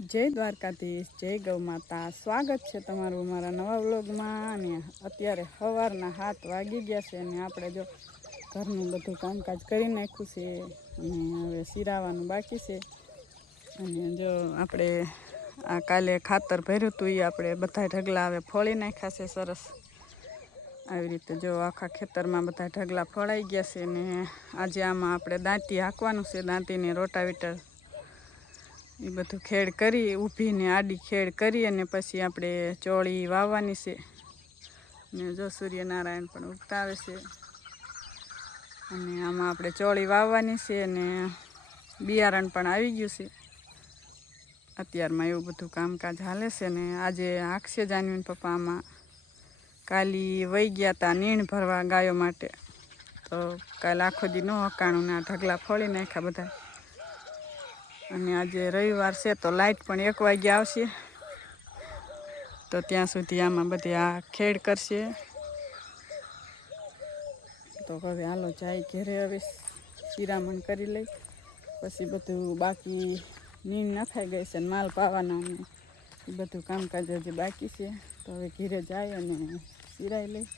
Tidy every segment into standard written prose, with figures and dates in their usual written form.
જય દ્વારકાધીશ, જય ગૌ માતા। સ્વાગત છે તમારું મારા નવા વ્લોગમાં। અને અત્યારે સવારના 7 વાગી ગયા છે અને આપણે જો ઘરનું બધું કામકાજ કરી નાખ્યું છે અને હવે સિરાવાનું બાકી છે। અને જો આપણે આ કાલે ખાતર ભર્યું હતું એ આપણે બધા ઢગલા હવે ફોળી નાખ્યા છે સરસ। આવી રીતે જો આખા ખેતરમાં બધા ઢગલા ફોળાઈ ગયા છે ને આજે આમાં આપણે દાંતી હાંકવાનું છે। દાંતીને રોટાવેટર એ બધું ખેડ કરી ઊભીને આડી ખેડ કરી અને પછી આપણે ચોળી વાવવાની છે। ને જો સૂર્યનારાયણ પણ ઉગતા આવે છે અને આમાં આપણે ચોળી વાવવાની છે અને બિયારણ પણ આવી ગયું છે। અત્યારમાં એવું બધું કામકાજ હાલે છે ને આજે હાંકશે જાનવીન પપ્પા। આમાં કાલી વહી ગયા હતા નીણ ભરવા ગાયો માટે, તો કાલે આખો દી ન હકાણું ને આ ઢગલા ફોળી નાખ્યા બધા। અને આજે રવિવાર છે તો લાઇટ પણ 1 વાગે આવશે, તો ત્યાં સુધી આમાં બધી આ ખેડ કરશે। તો હવે હાલો જાય ઘેરે, હવે શિરામણ કરી લઈ પછી બધું બાકી નીણ નખાઈ ગઈ છે ને માલ પાવાના ને એ બધું કામકાજ હજી બાકી છે। તો હવે ઘેરે જાય અને શિરાઈ લઈ।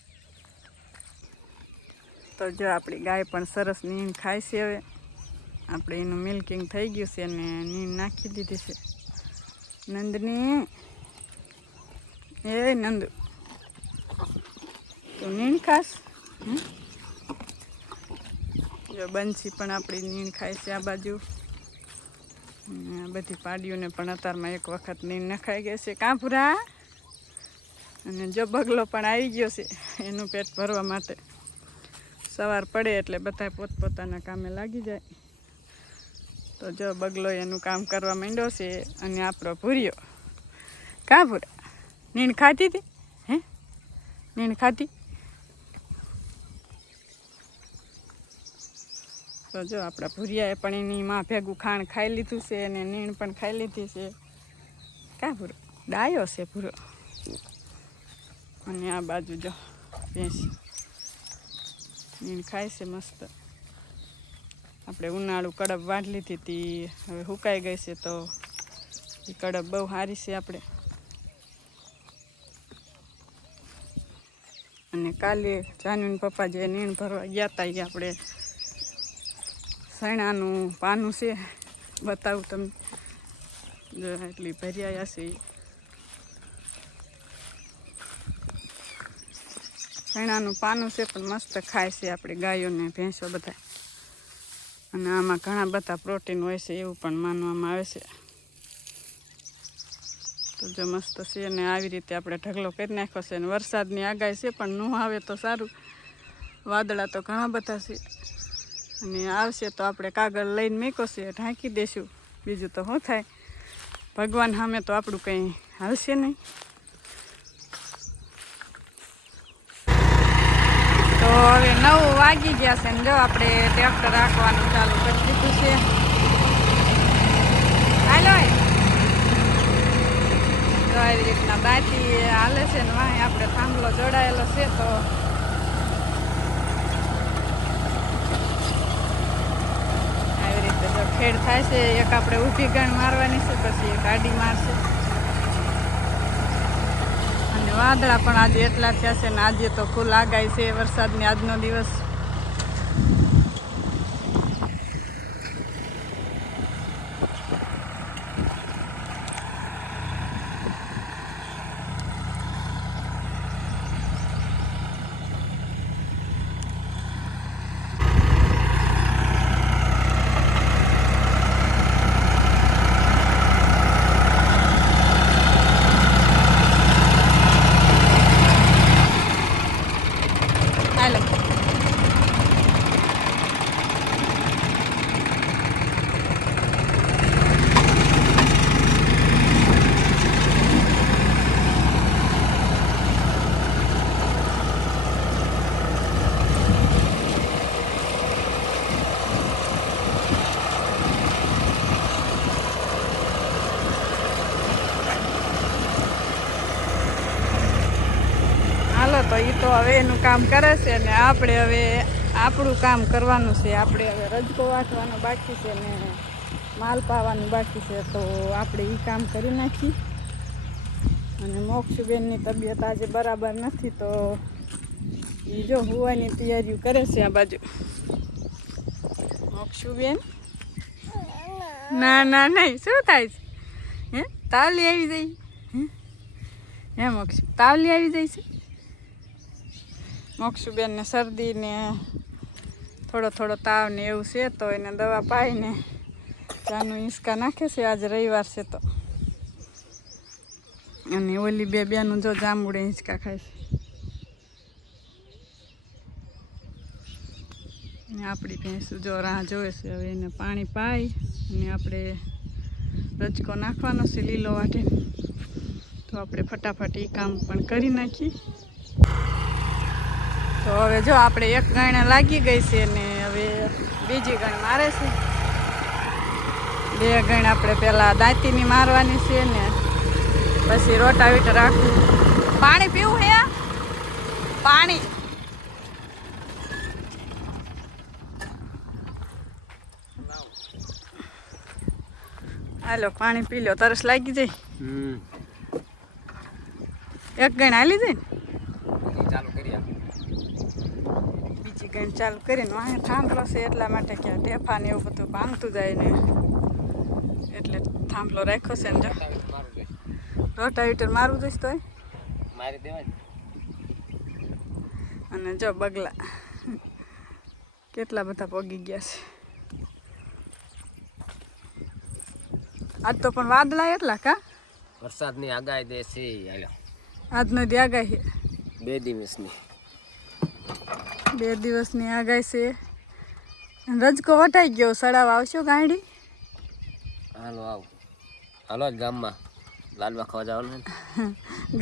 તો જો આપણી ગાય પણ સરસ નીણ ખાય છે। હવે આપણે એનું મિલ્કિંગ થઈ ગયું છે અને નીણ નાખી દીધી છે। નંદની, એ નંદુ, તું નીણ ખાસ? જો બંસી પણ આપણી નીણ ખાય છે આ બાજુ। અને બધી પાડીઓને પણ અત્યારમાં 1 વખત નીણ નખાઈ ગઈ છે। કાં ભૂરા? અને જો બગલો પણ આવી ગયો છે એનું પેટ ભરવા માટે। સવાર પડે એટલે બધા પોતપોતાના કામે લાગી જાય। તો જો બગલો એનું કામ કરવા માંડ્યો છે અને આપણો ભૂર્યો, કાં ભૂરા? નીણ ખાધી હતી? હે, નીણ ખાધી? તો જો આપણા ભૂરિયાએ પણ એની માં ભેગું ખાણ ખાઈ લીધું છે અને નીણ પણ ખાઈ લીધી છે। કાં ભૂરો? ડાયો છે ભૂરો। અને આ બાજુ જો ભેંસ નીણ ખાય છે મસ્ત। આપણે ઉનાળું કડબ વાઢ લીધી હતી, હવે સુકાઈ ગઈ છે તો એ કડબ બહુ સારી છે આપણે। અને કાલે જાનવીન પપ્પા જે નીણ ભરવા ગયા હતા એ આપણે સણાનું પાનું છે, બતાવું તમને। જો એટલી ભરી આવ્યા છે એ સણાનું પાનું છે, પણ મસ્ત ખાય છે આપણી ગાયોને ભેંસો બધા। અને આમાં ઘણા બધા પ્રોટીન હોય છે એવું પણ માનવામાં આવે છે। તો જો મસ્ત છે અને આવી રીતે આપણે ઢગલો કરી નાખ્યો છે। અને વરસાદની આગાહી છે પણ ન આવે તો સારું, વાદળા તો ઘણા બધા છે અને આવશે તો આપણે કાગળ લઈને મૂક્યો છે, ઢાંકી દઈશું। બીજું તો શું થાય, ભગવાન સામે તો આપણું કંઈ હાલશે નહીં। તો હવે 9 વાગી ગયા છે ને જો આપણે ટ્રેક્ટર હાંકવાનું ચાલુ કરી દીધું છે। હાલો, તો આવી રીતના દાંતી હાલે છે ને વાંહે આપણે થાંભલો જોડાયેલો છે। તો આવી રીતે જો ખેડ થાય છે, એક આપણે ઊભી ગણ મારવાની છે, પછી એક આડી મારશે। અને વાદળા પણ આજે એટલા થયા છે ને આજે તો ફૂલ આગાહી છે વરસાદની, આજનો દિવસ। હાલો, તો એ તો હવે એનું કામ કરે છે ને આપણે હવે આપણું કામ કરવાનું છે। આપણે હવે રજકો વાટવાનો બાકી છે ને માલ પાવાનું બાકી છે, તો આપણે એ કામ કરી નાખી. અને મોક્ષુબેનની તબિયત આજે બરાબર નથી, તો એ જો હોવાની તૈયારીઓ કરે છે આ બાજુ. મોક્ષુબેન ના ના નહીં, શું થાય છે? હે તાવલી આવી જાય? હે મોક્ષુ તાવલી આવી જાય છે? મોક્ષુબેનને શરદી ને થોડો થોડો તાવ ને એવું છે, તો એને દવા પાઈને ચાનું હિંચકા નાખે છે. આજે રવિવાર છે તો. અને ઓલી બેનું જો જાંબુડે હિંચકા ખાય છે. ને આપણી ભેંસું જો રાહ જોવે છે. હવે એને પાણી પાઈ અને આપણે રજકો નાખવાનો છે લીલો વાટે, તો આપણે ફટાફટ એ કામ પણ કરી નાખી. તો હવે જો આપણે એક ગાયને લાગી ગઈ છે ને હવે બીજી ગાય મારે છે. 2 ગાય આપણે પહેલાં દાંતીની મારવાની છે ને પછી રોટાવીટર રાખવું. પાણી પીવું હે? પાણી હાલો, પાણી પી લો, તરસ લાગી જાય. એક ગાય હાલી જાય ને બીજી ગાય ચાલુ કરીને વાંહે થાંભલો છે એટલા માટે કે ઢેફા ને એવું બધું ભાંગતું જાય ને એટલે થાંભલો રાખ્યો છે ને. જો રોટાવીટર મારવું જોઈશ તો મારી દેવાય. અને જો બગલા કેટલા બધા પગી ગયા છે. આજ તો પણ વાદળા એટલા કા વરસાદની આગાહી દે છે. આજનો દી આગાહી 2 દિવસની 2 દિવસની આગાહી છે. રજકો વટાઈ ગયો, સડાવ આવશો ગાંડી? હાલો આવ હાલો જ ગામમાં લાલવા ખાવા જવાનું.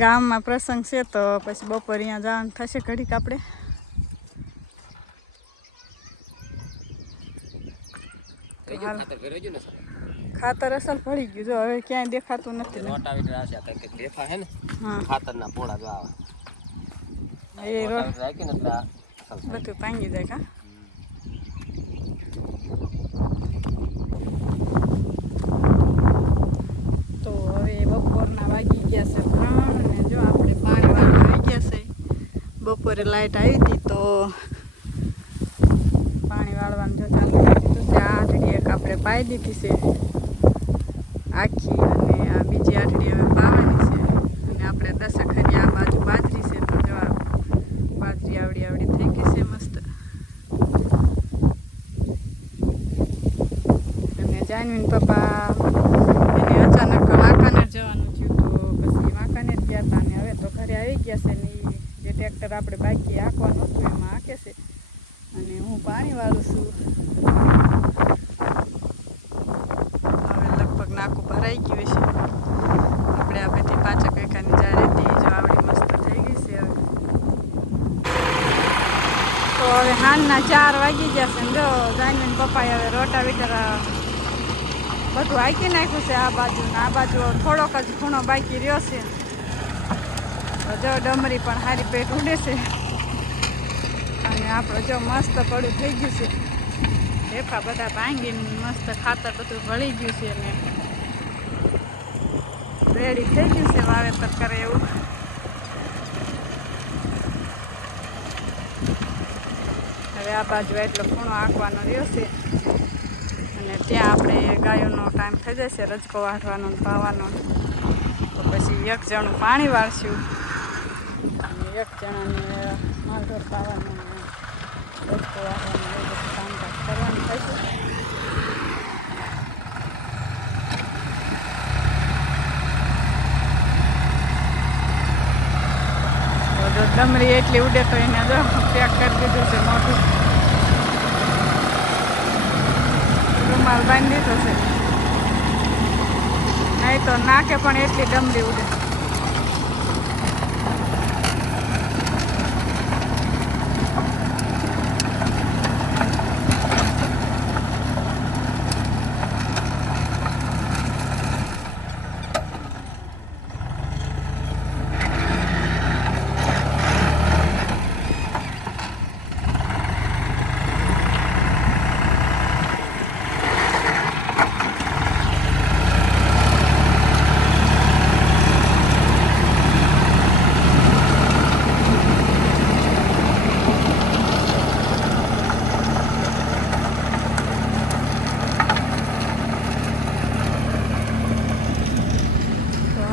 ગામમાં પ્રસંગ છે તો પછી બપોર અહીંયા જવાનું થશે ઘડીક આપણે. ખાતર અસલ પડી ગયું, જો હવે ક્યાંય દેખાતું નથી. રોટાવીટર આવશે કે ઢેફા હે ને ખાતરના પોળા જો આવે એ રોટાવીટર રાખી ને એટલે બધું ભાંગી જાય કા. તો હવે બપોરના વાગી ગયા છે 3 અને જો આપણે પાણી વાળવા આવી ગયા છે. બપોરે લાઈટ આવી હતી તો પાણી વાળવાનું જો ચાલુ કરી દીધું છે. આ આઠડી એક આપણે પાઈ દીધી છે આખી, અને આ બીજી આઠડી હવે પાવાની છે. અને આપણે 10 ખરી આ બાજુ બાજરી છે, તો જો આ બાજરી આવડી આવડી થઈ ગઈ છે મસ્ત. અને જાનવીન પપ્પા એને અચાનક વાંકાનેર જવાનું થયું, તો પછી વાંકાનેર ગયા હતા ને હવે તો ઘરે આવી ગયા છે. ને જે ટ્રેક્ટર આપણે બાકી હાંકવાનું હતું એમાં હાંકે છે અને હું પાણી વાળું છું. હવે લગભગ નાકું ભરાઈ ગયું છે. આપણે આ બધી 5 વીઘાની જારી હતી જો આવડી મસ્ત થઈ ગઈ છે. હવે તો હવે સાંજના 4 વાગી ગયા છે ને જો જાનવીન પપ્પાએ હવે રોટાવીટર બધું હાંકી નાખ્યું છે. આ બાજુ ને આ બાજુ થોડોક જ ખૂણો બાકી રહ્યો છે. તો જો ડમરી પણ સારી પેટ ઉડે છે અને આપણે જો મસ્ત પડું થઈ ગયું છે. ઢેફા બધા ભાંગીને મસ્ત ખાતર બધું ભળી ગયું છે અને રેડી થઈ ગયું છે વાવેતર કરે એવું. હવે આ બાજુ એટલો ખૂણો આંકવાનો રહ્યો છે અને ત્યાં આપણે ગાયોનો ટાઈમ થઈ જશે રજકો વાઢવાનો પાવાનો. તો પછી 1 જણું પાણી વાળશું અને 1 જણાને માલઢોર પાવાનું રજકો વાળવાનું એવું બધું કામકાજ કરવાનું થશે. જો ડમરી એટલી ઉડે તો એને જો પેક કરી દીધું છે મોટું રૂમાલ બાંધી દીધો છે, નહીં તો નાકે પણ એટલી ડમરી ઉડે.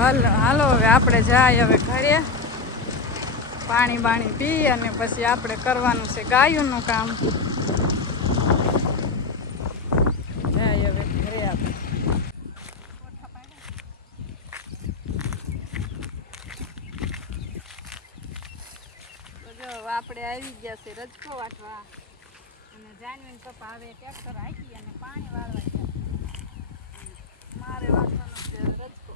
હાલો હવે આપણે જાય હવે ઘરે પાણી બાણી પી અને પછી આપણે કરવાનું છે ગાયોનું કામ. જાય હવે ઘરે આપણે. તો જો આપણે આવી ગયા છે રજકો વાટવા અને જાનવીન પપ્પા હવે ટ્રેક્ટર હાંકી અને પાણી વાળવા ગયા. મારે વાટવાનો છે રજકો.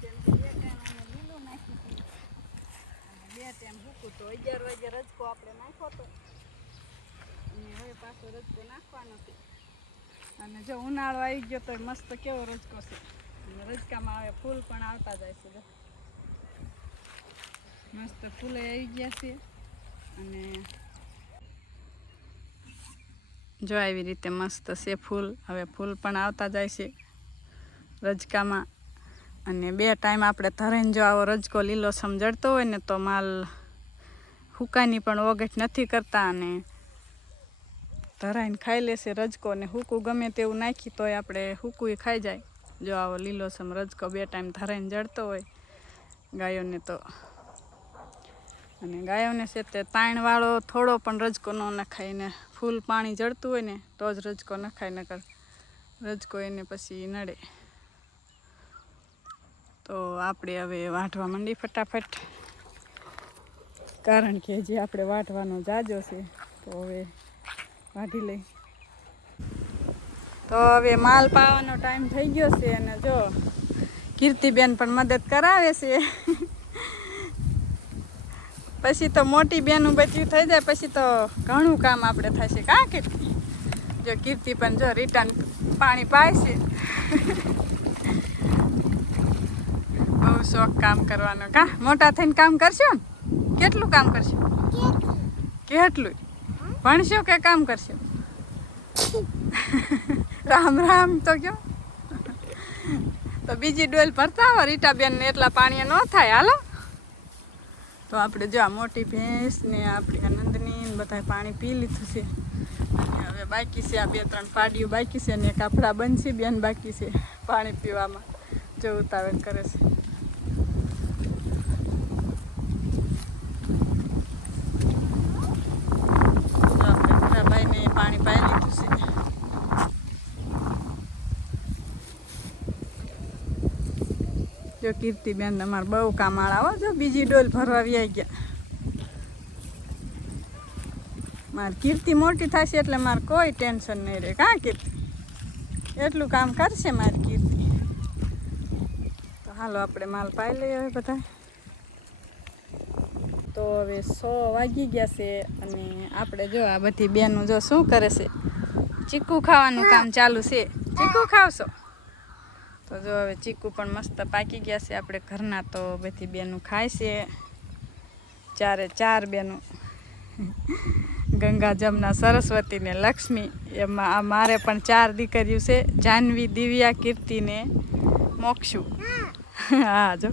કેમ કે 2 ટાઈમ અમે લીલું નાખ્યું હતું અને 2 ટાઈમ ભૂકું તો 11 વાગે રજકો આપણે નાખ્યો હતો અને હવે પાછો રજકો નાખવાનો છે. અને જો ઉનાળો આવી ગયો તો મસ્ત કેવો રજકો છે અને રજકામાં હવે ફૂલ પણ આવતા જાય છે. મસ્ત ફૂલે આવી ગયા છે અને જો આવી રીતે મસ્ત છે ફૂલ. હવે ફૂલ પણ આવતા જાય છે રજકામાં. અને 2 ટાઈમ આપણે ધરાઈને જો આવો રજકો લીલો સમજડતો હોય ને તો માલ હુકાની પણ ઓગટ નથી કરતા અને ધરાઈને ખાઈ લેશે રજકો. ને હૂકું ગમે તેવું નાખી તોય આપણે હૂકું ખાઈ જાય. જો આવો લીલોસમ રજકો 2 ટાઈમ ધરાઈને જડતો હોય ગાયોને તો. અને ગાયોને છે તે તાણવાળો થોડો પણ રજકો ન નખાય ને ફૂલ પાણી જળતું હોય ને તો જ રજકો નખાય, નકર રજકો એને પછી નડે. તો આપણે હવે વાઢવા માંડી ફટાફટ, કારણ કે હજી આપણે વાઢવાનો જાજો છે તો હવે વાઢી લઈ. તો હવે માલ પાવાનો ટાઈમ થઈ ગયો છે અને જો કીર્તિબેન પણ મદદ કરાવે છે. પછી તો મોટી બેનું બચ્યું થઈ જાય પછી તો ઘણું કામ આપણે થશે. કાં કીર્તિ? જો કીર્તિ પણ જો રિટર્ન પાણી પાય છે. બહુ શોખ કામ કરવાનો. કાં મોટા થઈને કામ કરશો ને? કેટલું કામ કરશો? કેટલું ભણશો કે કામ કરશો? રામ રામ તો કયો. તો બીજી ડોલ ભરતા આવો રીટાબેન ને એટલા પાણી ન થાય. હાલો તો આપણે જો આ મોટી ભેંસ ને આપણી આનંદની બધા પાણી પી લીધું છે અને હવે બાકી છે આ 2-3 પાડીયું બાકી છે ને કાપડા બનશે બેન બાકી છે પાણી પીવામાં. જો ઉતાવળ કરે છે. પાણી પાઈ લીધું છે. જો કીર્તિબેન તમારે બહુ કામ આવો. જો બીજી ડોલ ભરવા આવી ગયા. મારી કીર્તિ મોટી થશે એટલે મારે કોઈ ટેન્શન નહીં રહે. કાં કીર્તિ? એટલું કામ કરશે મારી કીર્તિ. તો હાલો આપણે માલ પાઈ લઈએ હવે બધા. તો હવે 100 વાગી ગયા છે અને આપણે જો આ બધી બેનું જો શું કરે છે, ચીકુ ખાવાનું કામ ચાલુ છે. ચીકુ ખાવશો? તો જો હવે ચીકુ પણ મસ્ત પાકી ગયા છે આપણે ઘરના. તો બધી બેનું ખાય છે. 4 બેનું, ગંગા, જમના, સરસ્વતી ને લક્ષ્મી. એમાં મારે પણ 4 દીકરીઓ છે, જાનવી, દિવ્યા, કીર્તિ ને મોક્ષુ. હા જો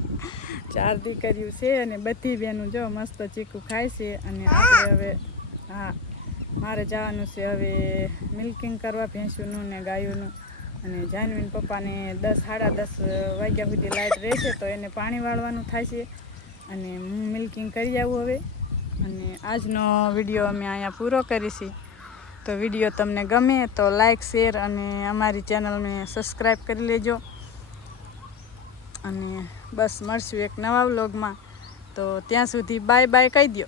4 દીકરીઓ છે અને બધી બેનું જો મસ્ત ચીકુ ખાય છે. અને આપણે હવે હા મારે જવાનું છે હવે મિલ્કિંગ કરવા ભેંસુનું ને ગાયોનું. અને જાનવીન પપ્પાને 10-10:30 વાગ્યા સુધી લાઇટ રહેશે તો એને પાણી વાળવાનું થાય છે અને હું મિલ્કિંગ કરી આવું હવે. અને આજનો વિડીયો અમે અહીંયા પૂરો કરીશું. તો વિડીયો તમને ગમે તો લાઈક, શેર અને અમારી ચેનલને સબસ્ક્રાઈબ કરી લેજો. અને બસ મળશું એક નવા વ્લોગમાં. તો ત્યાં સુધી બાય બાય કહી દો.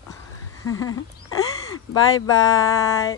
Bye bye.